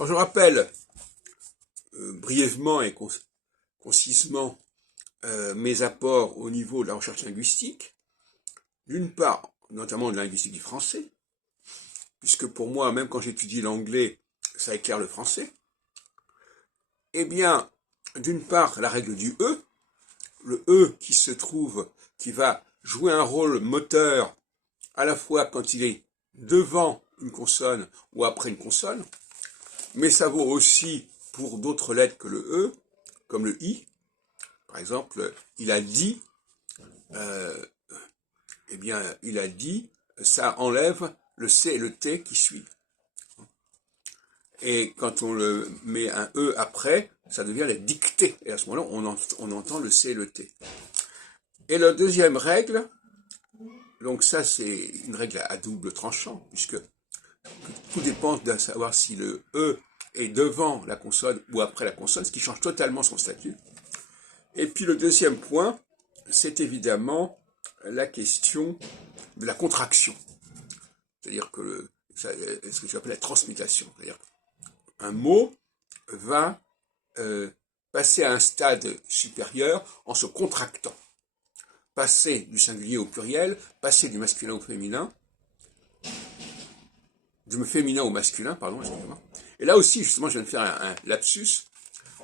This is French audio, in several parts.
Alors je rappelle brièvement et concisement mes apports au niveau de la recherche linguistique. D'une part, notamment de la linguistique du français, puisque pour moi, même quand j'étudie l'anglais, ça éclaire le français. Eh bien, d'une part, la règle du E, le E qui va jouer un rôle moteur à la fois quand il est devant une consonne ou après une consonne, mais ça vaut aussi pour d'autres lettres que le E, comme le I. Par exemple, il a dit, eh bien, il a dit, ça enlève le C et le T qui suivent. Et quand on le met un E après, ça devient la dictée. Et à ce moment-là, on entend le C et le T. Et la deuxième règle, donc ça c'est une règle à double tranchant, puisque tout dépend de savoir si le E est devant la consonne ou après la consonne, ce qui change totalement son statut. Et puis le deuxième point, c'est évidemment la question de la contraction. C'est-à-dire que ce que j'appelle la transmutation. C'est-à-dire qu'un mot va passer à un stade supérieur en se contractant. Passer du singulier au pluriel, passer du masculin au féminin, du féminin au masculin, pardon, excusez-moi. Et là aussi, justement, je viens de faire un lapsus.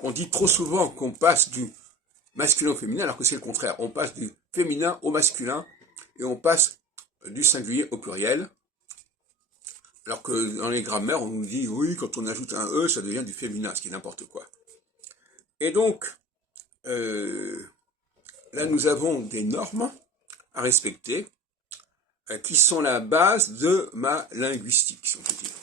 On dit trop souvent qu'on passe du masculin au féminin, alors que c'est le contraire. On passe du féminin au masculin, et on passe du singulier au pluriel. Alors que dans les grammaires, on nous dit, oui, quand on ajoute un E, ça devient du féminin, ce qui est n'importe quoi. Et donc, là, nous avons des normes à respecter qui sont la base de ma linguistique, si on peut dire.